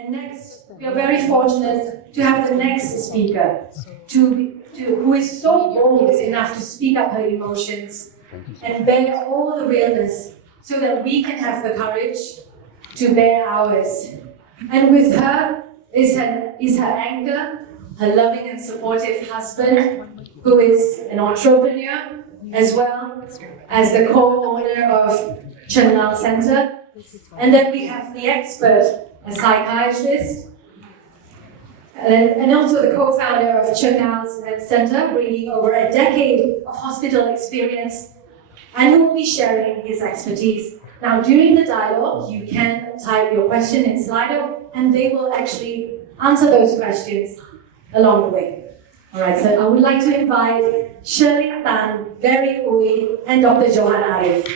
And next, we are very fortunate to have the next speaker, who is so bold enough to speak up her emotions and bear all the realness so that we can have the courage to bear ours. And with her is her anchor, her loving and supportive husband, who is an entrepreneur as well as the co-owner of Chengal Center. And then we have the expert, a psychiatrist, and also the co-founder of Chengal's Center, bringing over a decade of hospital experience, and who will be sharing his expertise. Now, during the dialogue, you can type your question in Slido, and they will actually answer those questions along the way. All right, so I would like to invite Shirley Tan, Barry Uy, and Dr. Johan Arif.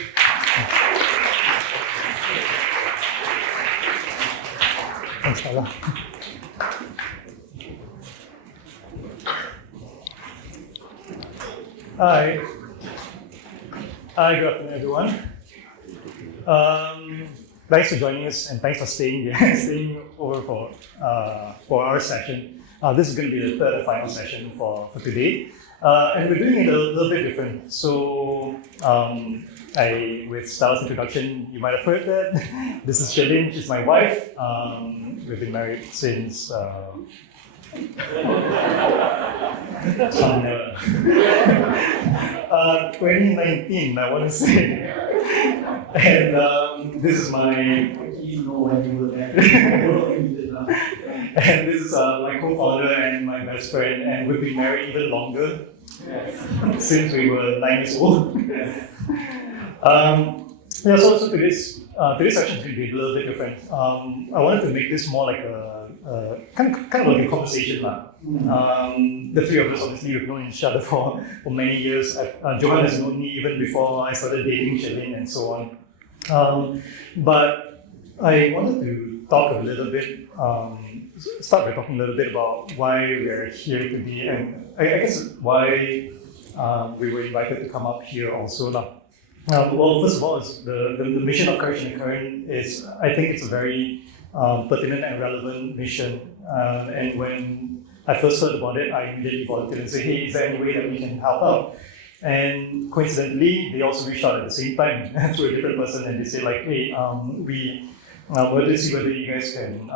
Thanks, Bella. Hi. Hi, good afternoon, everyone. Thanks for joining us and thanks for staying here, staying over for our session. This is going to be the third and final session for today. And we're doing it a little bit different. So, with Star's introduction, you might have heard that. This is Shalin, she's my wife. We've been married since 2019, I want to say. And this is my... You know when you were there. And this is my co-founder and my best friend, and we've been married even longer, since we were 9 years old. So today's session is going to be a little bit different. I wanted to make this more like a kind of like a conversation. The three of us, obviously, we've known each other for many years. Johan has known me even before I started dating Shalin and so on. But I wanted to talk a little bit, start by talking a little bit about why we're here today, and I guess why we were invited to come up here also. Well, first of all, the mission of Courage in the Current is, I think it's a very pertinent and relevant mission. And when I first heard about it, I immediately volunteered and said, hey, is there any way that we can help out? And coincidentally, they also reached out at the same time to a different person, and they said like, hey, we wanted to see whether you guys can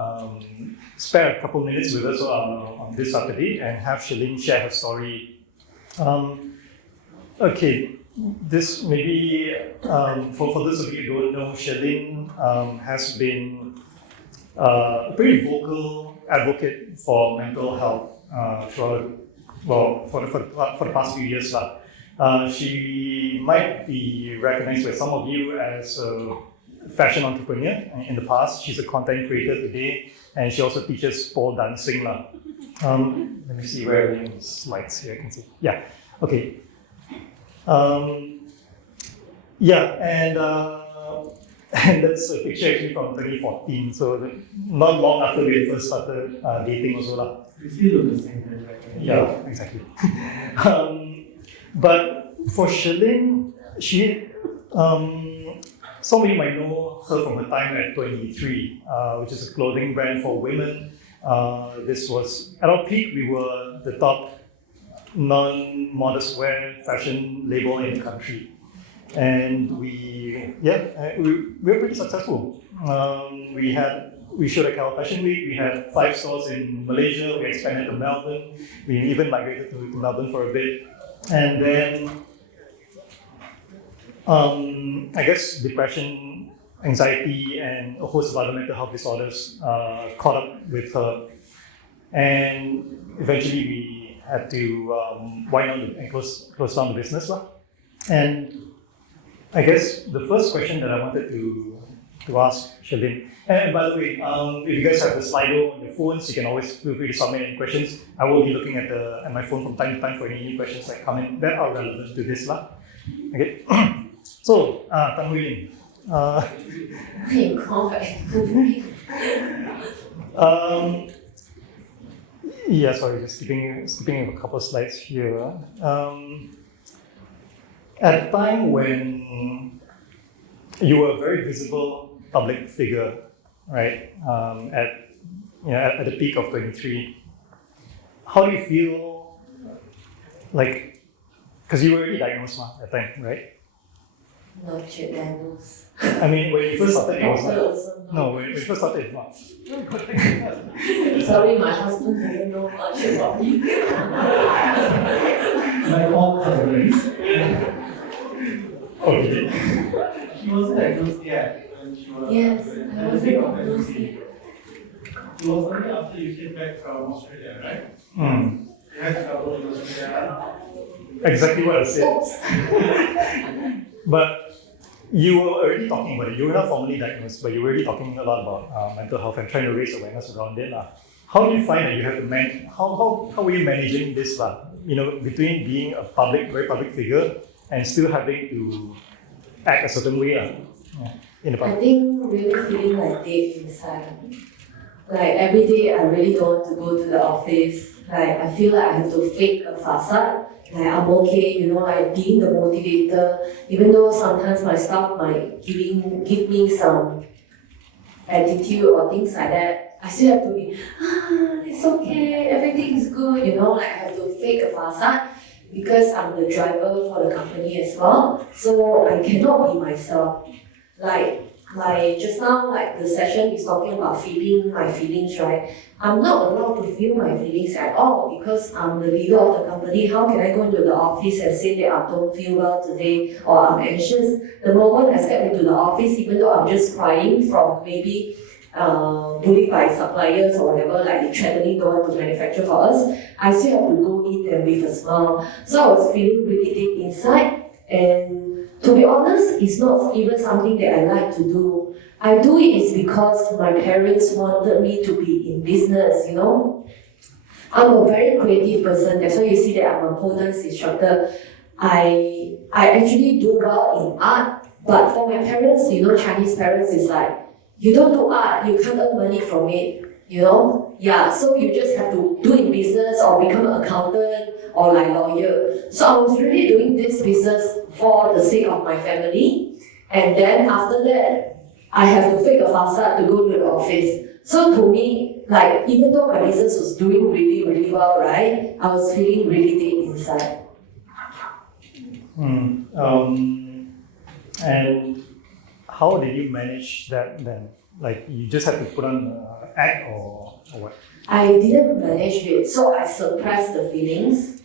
spare a couple minutes with us on this Saturday and have Shalin share her story. Okay. This maybe, for those of you who don't know, Shalin has been a pretty vocal advocate for mental health for the past few years. She might be recognized by some of you as a fashion entrepreneur in the past. She's a content creator today, and she also teaches pole dancing. Let me see where are the slides here I can see. Yeah, okay. And that's a picture actually from 2014, so not long after we first started dating also. We still look the same, right? Yeah, exactly. But for Shalin, she, some of you might know her from her time at 23, which is a clothing brand for women. This was, at our peak, we were the top non-modest wear fashion label in the country, and we were pretty successful. We showed at Cal Fashion Week. We had 5 stores in Malaysia. We expanded to Melbourne. We even migrated to Melbourne for a bit, and then I guess depression, anxiety, and a host of other mental health disorders caught up with her, and eventually we had to wind down and close down the business. And I guess the first question that I wanted to ask Shalin, and by the way, if you guys have the Slido on your phones, you can always feel free to submit any questions. I will be looking at my phone from time to time for any new questions that come in that are relevant to this. Okay. So, Tan Hui Ling. Yeah, sorry, just skipping a couple of slides here. At a time when you were a very visible public figure, right? At at the peak of 23. How do you feel, like, because you were already diagnosed at that time, right? Not yet diagnosed. I mean, when you first started, it was Doctor not. also not. No, when you first started, it's not. Sorry, my husband doesn't know much about me. Like all cousins. Okay. She wasn't diagnosed yet when she was. Yes, I at the wasn't peak of diagnosed pregnancy. It was only after you came back from Australia, right? Hmm. You had trouble in Australia. Exactly what I said. Oops. But you were already talking about it. You were not formally diagnosed, but you were already talking a lot about mental health and trying to raise awareness around it. How do you find that you have to manage? How were you managing this? Between being a very public figure and still having to act a certain way in the I public. think really feeling like dead inside. Like every day I really don't want to go to the office. Like I feel like I have to fake a facade. Like I'm okay, like being the motivator. Even though sometimes my staff might give me some attitude or things like that, I still have to be, it's okay, everything is good, like I have to fake a facade because I'm the driver for the company as well. So I cannot be myself. Like just now, like the session is talking about feeling my feelings, right? I'm not allowed to feel my feelings at all because I'm the leader of the company. How can I go into the office and say that I don't feel well today or I'm anxious? The moment I step into the office, even though I'm just crying from maybe bullied by suppliers or whatever, like they threatening don't want to manufacture for us, I still have to go in there with a smile. So I was feeling really deep inside, and to be honest, it's not even something that I like to do. I do it is because my parents wanted me to be in business, I'm a very creative person, that's why you see that I'm a pole dance instructor. I actually do well in art, but for my parents, Chinese parents is like, you don't do art, you can't earn money from it, Yeah, so you just have to do in business or become an accountant or like lawyer. So I was really doing this business for the sake of my family. And then after that, I have to fake a facade to go to the office. So to me, like even though my business was doing really, really well, right? I was feeling really dead inside. And how did you manage that then? Like you just had to put on an act or what? I didn't manage it, so I suppressed the feelings.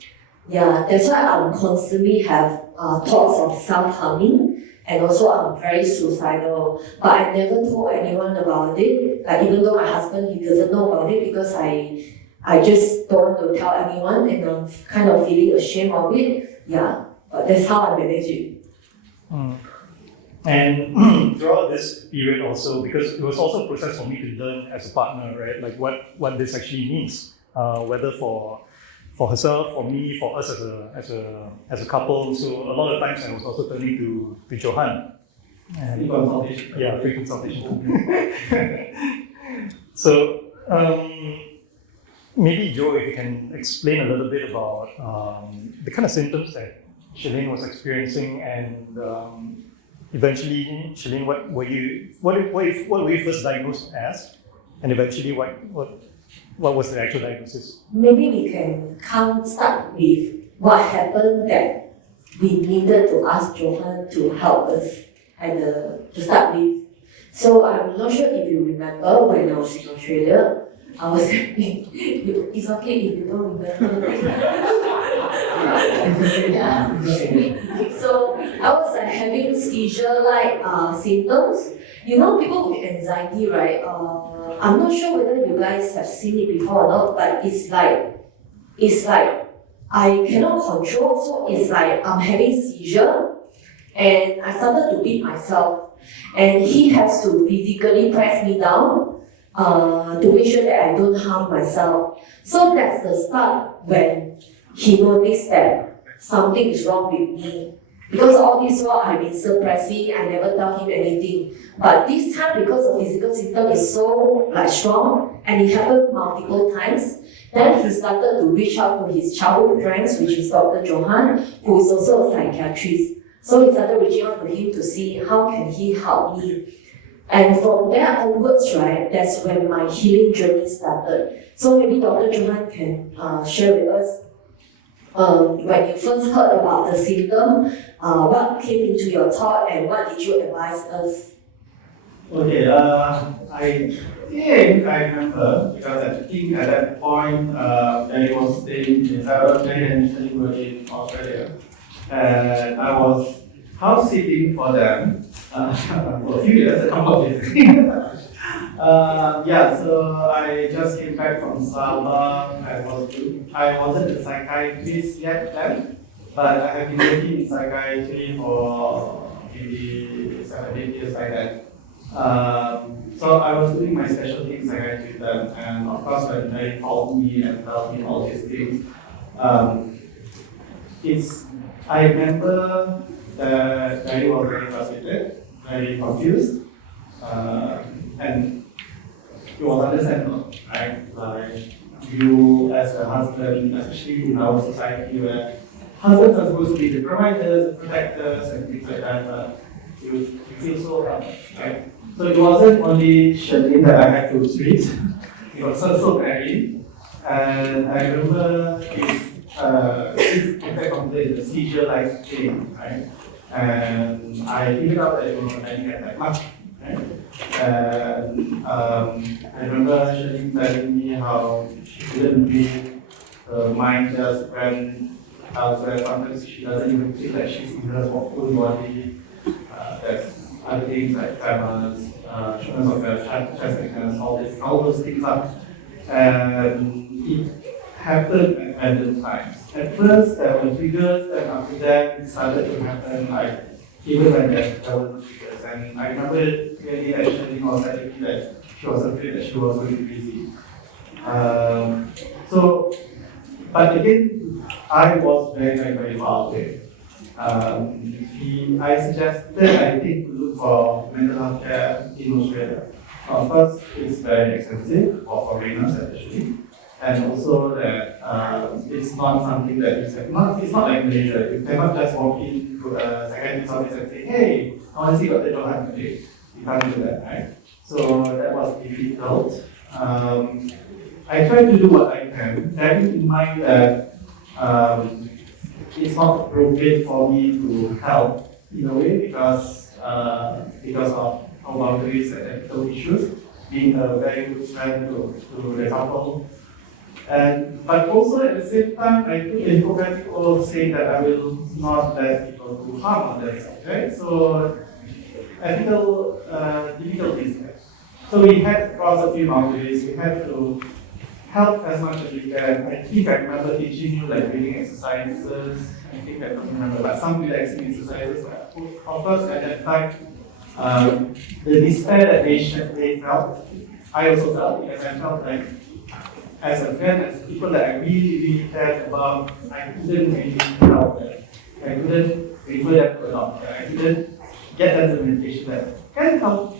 Yeah, that's why I'm constantly have thoughts of self-harming, and also I'm very suicidal. But I never told anyone about it. Like even though my husband, he doesn't know about it because I just don't want to tell anyone, and I'm kind of feeling ashamed of it. Yeah, but that's how I manage it. And throughout this period also, because it was also a process for me to learn as a partner, right? Like what this actually means, whether for herself, for me, for us as a couple. So a lot of times I was also turning to Johan. Free consultation. Yeah, free consultation. So maybe Joe, if you can explain a little bit about the kind of symptoms that Shalene was experiencing, and eventually, Shalene, what were you first diagnosed as, and eventually what was the actual diagnosis? Maybe we can start with what happened that we needed to ask Johan to help us to start with. So I'm not sure if you remember when I was in Australia, I was it's okay if you don't remember. Yeah. So I was having seizure-like symptoms. People with anxiety, right? I'm not sure whether you guys have seen it before or not, but it's like I cannot control, so it's like I'm having seizure, and I started to beat myself, and he has to physically press me down to make sure that I don't harm myself. So that's the start when he noticed that something is wrong with me. Because all this while I've been suppressing, I never tell him anything. But this time, because the physical symptom is so strong, and it happened multiple times, then he started to reach out to his childhood friends, which is Dr. Johan, who is also a psychiatrist. So he started reaching out to him to see how can he help me. And from there onwards, right, that's when my healing journey started. So maybe Dr. Johan can share with us when you first heard about the symptom, what came into your thought and what did you advise us? Okay, I think I remember because I think at that point, Danny was staying in Danny and Shirley were in Australia. And I was house sitting for them for a few years, a couple of years. Yeah, so I just came back from Sabah. I wasn't a psychiatrist yet then, but I have been working in psychiatry for maybe 7-8 years by then. So I was doing my specialty in psychiatry then, and of course when they called me and told me all these things, I remember that Gary was very frustrated, very confused, and it was understandable, right? Like you as a husband, especially in our society where husbands are supposed to be the providers, the protectors, and things like that, but you feel so helpless, right? So it wasn't only Shirley that I had to treat, it was also Gary, and I remember his effect complaint, the seizure-like pain, right? And I figured out that it was a panic attack, right? And I remember Shirley telling me how she couldn't breathe, her mind just ran elsewhere. Sometimes she doesn't even feel like she's in her full body. There's other things like tremors, shortness of breath, chest weakness, all those things up. And it happened at random times. At first, there were triggers, and after that, it started to happen like even when there were no triggers. And I remember clearly that Shirley was telling me that she was afraid that she was going crazy. But again, I was very far away. I suggested, I think, to look for mental health care in Australia. Of course, it's very expensive for foreigners especially. And also that it's not something that it's not like Malaysia. You cannot just walk into a psychiatrist office and say, hey, I want to see Dr. Johan today. You can't do that, right? So that was difficult. I tried to do what I can, having in mind that it's not appropriate for me to help in a way because of our boundaries and ethical issues, being a very good friend to the couple. But also at the same time, I took a Hippocratic oath saying that I will not let people do harm on themselves, right? So ethical difficulties there. So we had to cross a few boundaries. We had to help as much as we can. I think I remember teaching you like breathing exercises. I think I don't remember, but some relaxing exercises. Of course, at that time, the despair that they felt, I also felt because I felt like as a friend, as people that I really cared about, I couldn't really help them. I couldn't refer them to a doctor. I couldn't get them the medication that can help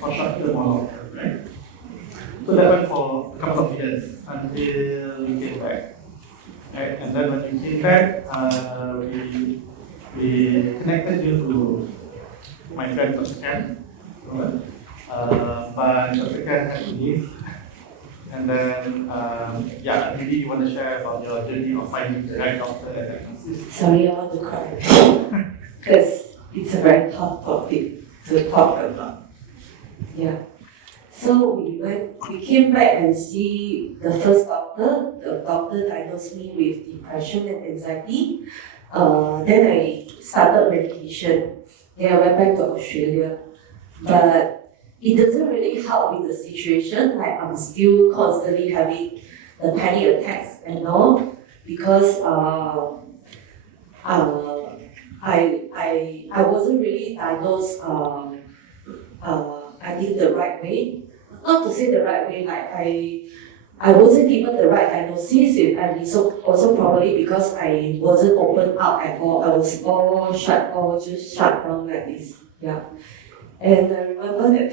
for short term or long term, right? So that went for a couple of years until we came back. Right? And then when we came back, we connected you to my friend Dr. Ken. But Dr. Ken had to leave. And then, maybe you want to share about your journey of finding the right doctor and diagnosis. Sorry, I want to cry. Because it's a very tough topic to talk about. Yeah. So we came back and see the first doctor. The doctor diagnosed me with depression and anxiety. Then I started medication. Then I went back to Australia. But it doesn't really help with the situation. Like I'm still constantly having the panic attacks and all because I wasn't really diagnosed I think the right way. Not to say the right way, like I wasn't given the right diagnosis, and it's also probably because I wasn't open up at all. I was just shut down like this. Yeah. And I remember that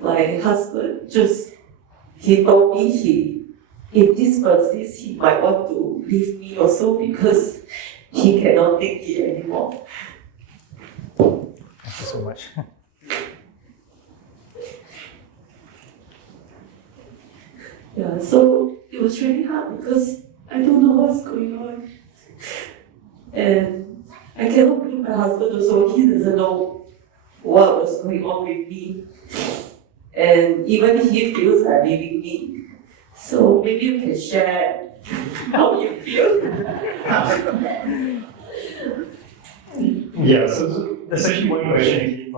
my husband he told me if this persists, he might want to leave me also because he cannot take it anymore. you so much. Yeah, so it was really hard because I don't know what's going on. And I cannot blame my husband also, he doesn't know what was going on with me. And even he feels like leaving me. So maybe you can share how you feel. Yeah, so there's actually one question actually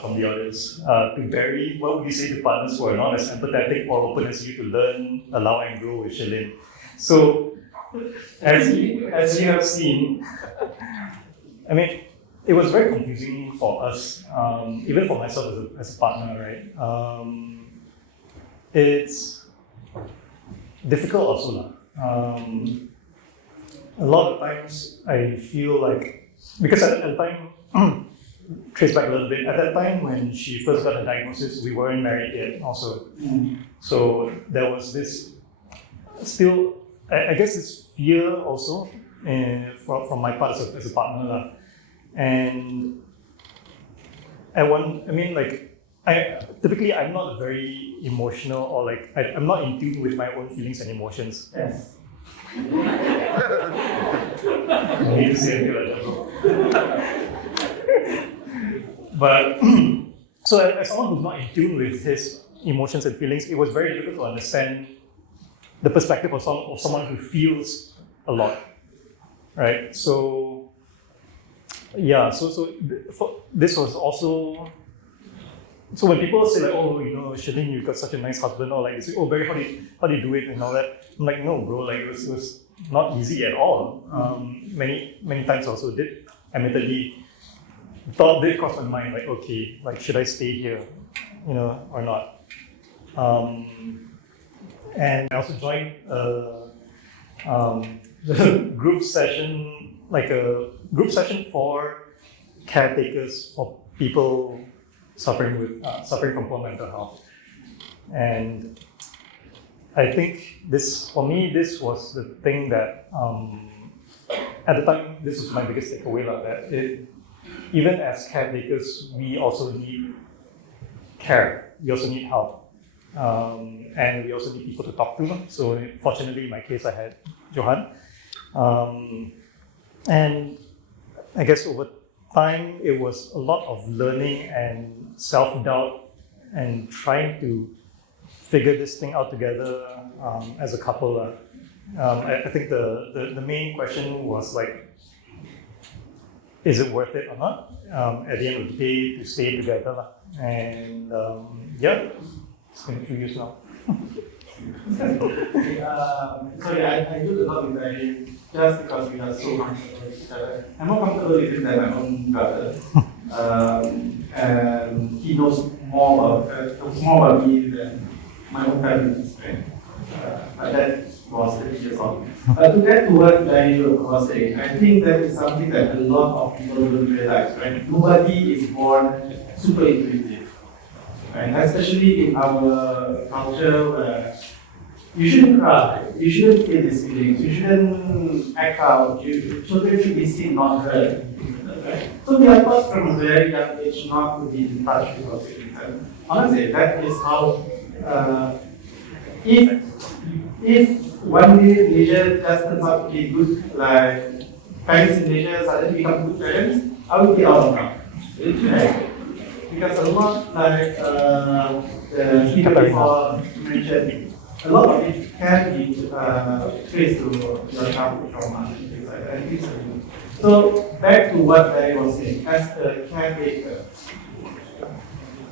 from the audience. To Barry, what would you say to partners who are not as empathetic or open as you to learn, allow, and grow with Shilin? So, as you have seen, I mean, it was very confusing for us, even for myself as a partner, right? It's difficult also. A lot of times I feel like, because at the time, trace back a little bit, at that time when she first got the diagnosis, we weren't married yet also. So there was this still, I guess this fear also from my part as a partner. And typically I'm not very emotional, or like I'm not in tune with my own feelings and emotions. Yes. I need to say until like that. But so as someone who's not in tune with his emotions and feelings, it was very difficult to understand the perspective of someone who feels a lot, right? So yeah, this was also. So when people say like, oh, Shilin, you got such a nice husband, or like, they say, oh, Barry, how do you do it and all that? I'm like, no, bro, like it was not easy at all. Many times I also did, admittedly, did cross my mind, like, okay, like should I stay here, or not? And I also joined the group session, like a group session for caretakers for people suffering from poor mental health. And I think for me, this was the thing that, at the time, this was my biggest takeaway, that even as caretakers, we also need care, we also need help, and we also need people to talk to. So fortunately, in my case, I had Johan. And I guess over time, it was a lot of learning and self-doubt and trying to figure this thing out together as a couple. I think the main question was like, is it worth it or not? At the end of the day, to stay together. And yeah, it's been a few years now. Sorry, I do a lot with Barry just because we are so comfortable with each other. I'm more comfortable with him than my own brother. And he knows more about me than my own parents, right? But that was 30 years old. But to get to what Barry was saying, I think that is something that a lot of people don't realize, right? Nobody is born super intuitive, right? Especially in our culture where you shouldn't cry, you shouldn't feel these feelings, you shouldn't act out, children should be seen, not heard. Right? So we are taught from a very young age not to be in touch with our feelings. And honestly, that is how, if one day Malaysia just turns out to be good, like parents in Malaysia suddenly become good parents, I would be out of now. Right? Because a lot, like the speaker before mentioned, a lot of it can be traced to your childhood trauma and things like that. So back to what Barry was saying, as a caretaker,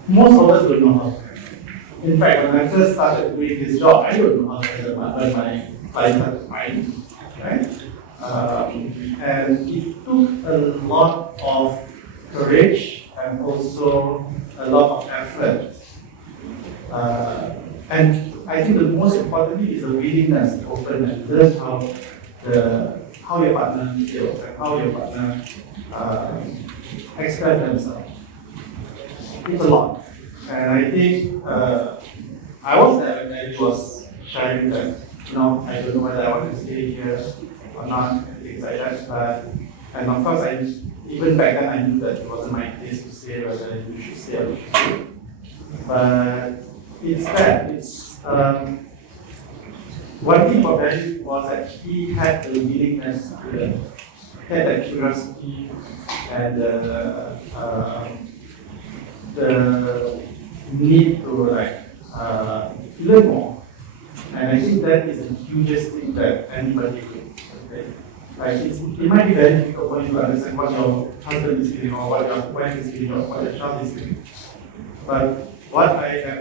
most of us don't know how to care. In fact, when I first started doing this job, I don't know how to earn my clients' mind, right? And it took a lot of courage and also a lot of effort. And I think the most importantly is the willingness to open and learn how your partner feels and how your partner express themselves. It's a lot. And I think I was there when he was sharing that, I don't know whether I want to stay here or not, and things like that. And of course, even back then I knew that it wasn't my place to say whether you should stay or you should stay. But instead, it's one thing about Ben was that he had the willingness to learn, had that curiosity and the need to learn more. And I think that is the hugest thing that anybody could. Okay? It might be very difficult for you to understand what your husband is feeling or what your wife is feeling or what your child is feeling. But what I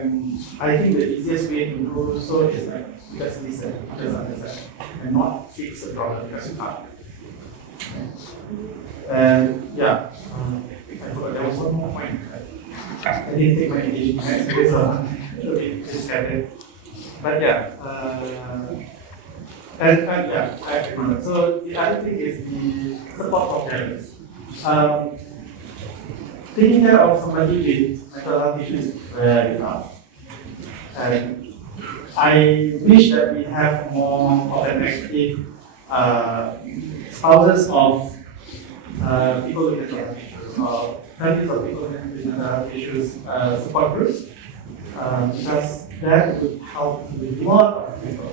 think the easiest way to do so is just listen, just understand, and not fix the problem because you can't. And yeah, I forgot there was one more point. I didn't take my engagement next because a bit distracted. But yeah, I remember. So the other thing is the support from parents. Taking care of somebody with mental health issues is very hard. And I wish that we have more of an active spouses of people with mental health issues or families of people with mental health issues support groups because that would help with a lot of people.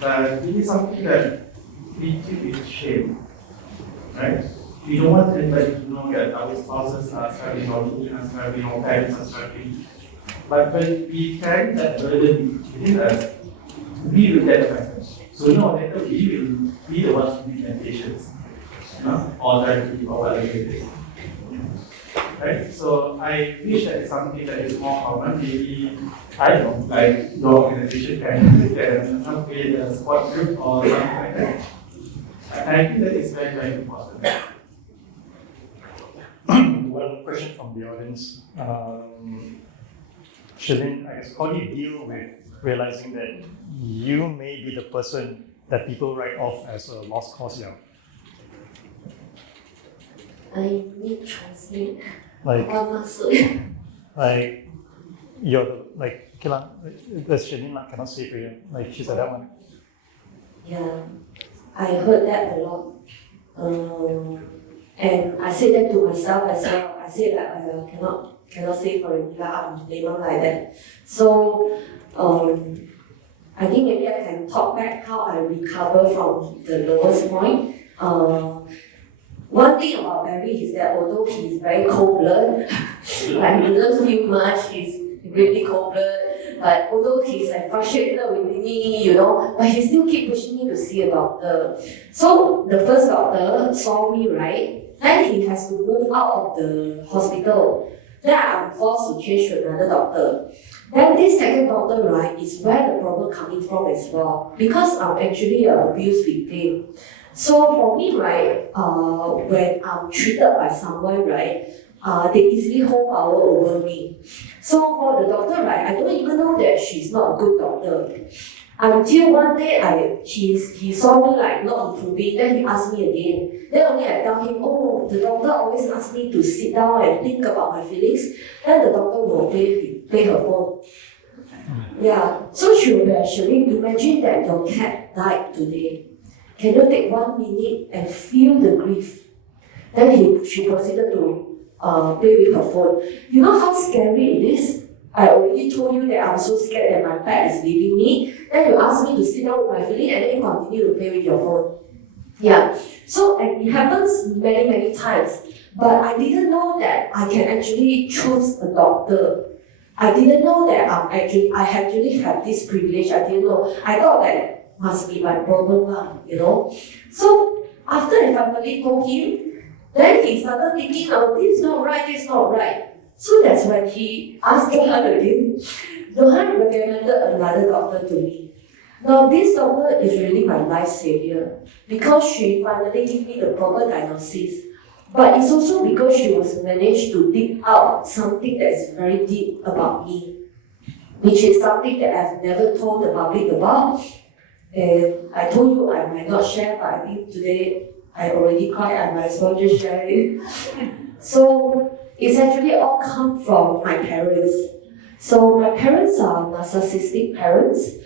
But it is something that we keep with shame, right? We don't want anybody to know that our spouses are struggling, or children are struggling, or parents are struggling. But when we carry that burden within us, we will get affected. So no later we will be the ones who make temptations, or therapy or whatever it is. Right? So I wish that is something that is more common. Maybe I don't know, like your organization can create a support group or something like that. I think that is very, very important. One question from the audience. Shilin, I guess, how do you deal with realizing that you may be the person that people write off as a lost cause? Yeah. I need translate. Like, Maksud. like you're the, like, okay lah, there's Shilin lah, cannot say for you. Like, she's like that one. Yeah, I heard that a lot. And I said that to myself as well. I said that I cannot say for you like that. So I think maybe I can talk back how I recover from the lowest point. One thing about Barry is that although he's very cold-blooded, like he doesn't feel much, he's really cold-blooded, but although he's frustrated with me, but he still keep pushing me to see a doctor. So the first doctor saw me, right? Then he has to move out of the hospital. Then I'm forced to change to another doctor. Then this second doctor, right, is where the problem coming from as well. Because I'm actually an abuse victim. So for me, right, when I'm treated by someone, right, they easily hold power over me. So for the doctor, right, I don't even know that she's not a good doctor. Until one day he saw me like not improving, then he asked me again. Then only I tell him, oh, the doctor always asks me to sit down and think about my feelings. Then the doctor will play her phone. Yeah, so she will be assuring, imagine that your cat died today. Can you take 1 minute and feel the grief? Then she proceeded to play with her phone. You know how scary it is? I already told you that I'm so scared that my pet is leaving me. Then you ask me to sit down with my feeling and then you continue to play with your phone. Yeah. So and it happens many, many times. But I didn't know that I can actually choose a doctor. I didn't know that I actually have this privilege. I didn't know. I thought that must be my problem, So after I finally told him, then he started thinking, oh, this is not right, this is not right. So that's when he asked Johan again. Johan recommended another doctor to me. Now this doctor is really my life savior because she finally gave me the proper diagnosis. But it's also because she was managed to dig out something that's very deep about me, which is something that I've never told the public about. And I told you I might not share, but I think today I already cried, I might as well just share it. So it's actually all come from my parents. So my parents are narcissistic parents.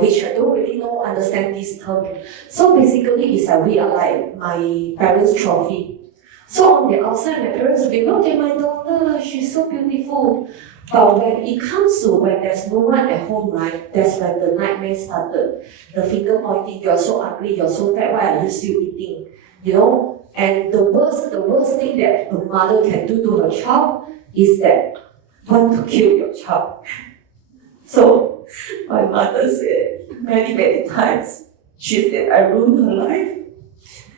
which I don't really understand this term. So basically, it's we are like my parents' trophy. So on the outside, my parents will be, look at my daughter, she's so beautiful. But when it comes to when there's no one at home, right, that's when the nightmare started. The finger pointing, you're so ugly, you're so fat, why are you still eating? And the worst thing that a mother can do to her child is that want to kill your child. So my mother said many times, she said I ruined her life.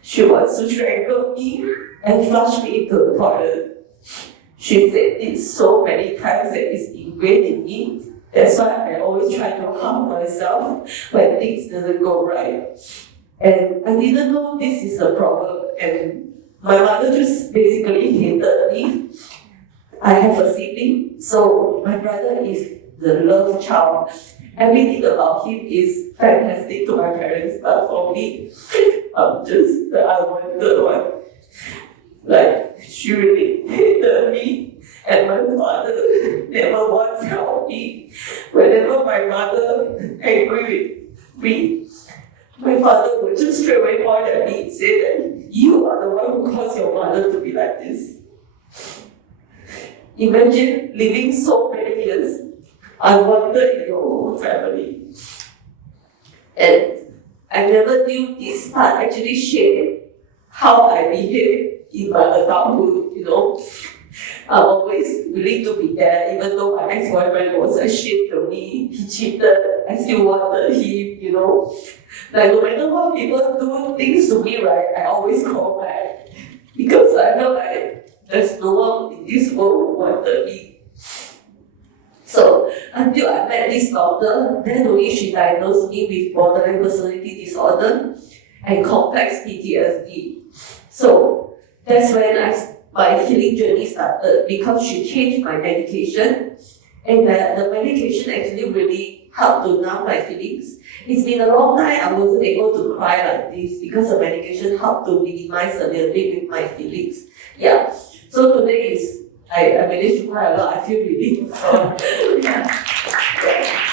She wants to strangle me and flush me into the toilet. She said this so many times that it's ingrained in me. That's why I always try to harm myself when things doesn't go right. And I didn't know this is a problem. And my mother just basically hated me. I have a sibling, so my brother is the love child. Everything about him is fantastic to my parents, but for me, I'm just the unwanted one. Like, she really hated me, and my father never once helped me. Whenever my mother angry with me, my father would just straight away point at me and say that you are the one who caused your mother to be like this. Imagine living so many years unwanted in your own family. And I never knew this part actually shaped how I behave in my adulthood, I'm always willing to be there, even though my ex-boyfriend was a shit to me, he cheated, I still wanted him, Like no matter what people do things to me, right, I always call back. Because I felt like there's no one in this world who wanted me. So until I met this doctor, then only she diagnosed me with borderline personality disorder and complex PTSD. So that's when my healing journey started, because she changed my medication, and the medication actually really helped to numb my feelings. It's been a long time I wasn't able to cry like this because the medication helped to minimize a little bit with my feelings. Yeah. So today I managed to cry a lot. I feel relieved. So, yeah.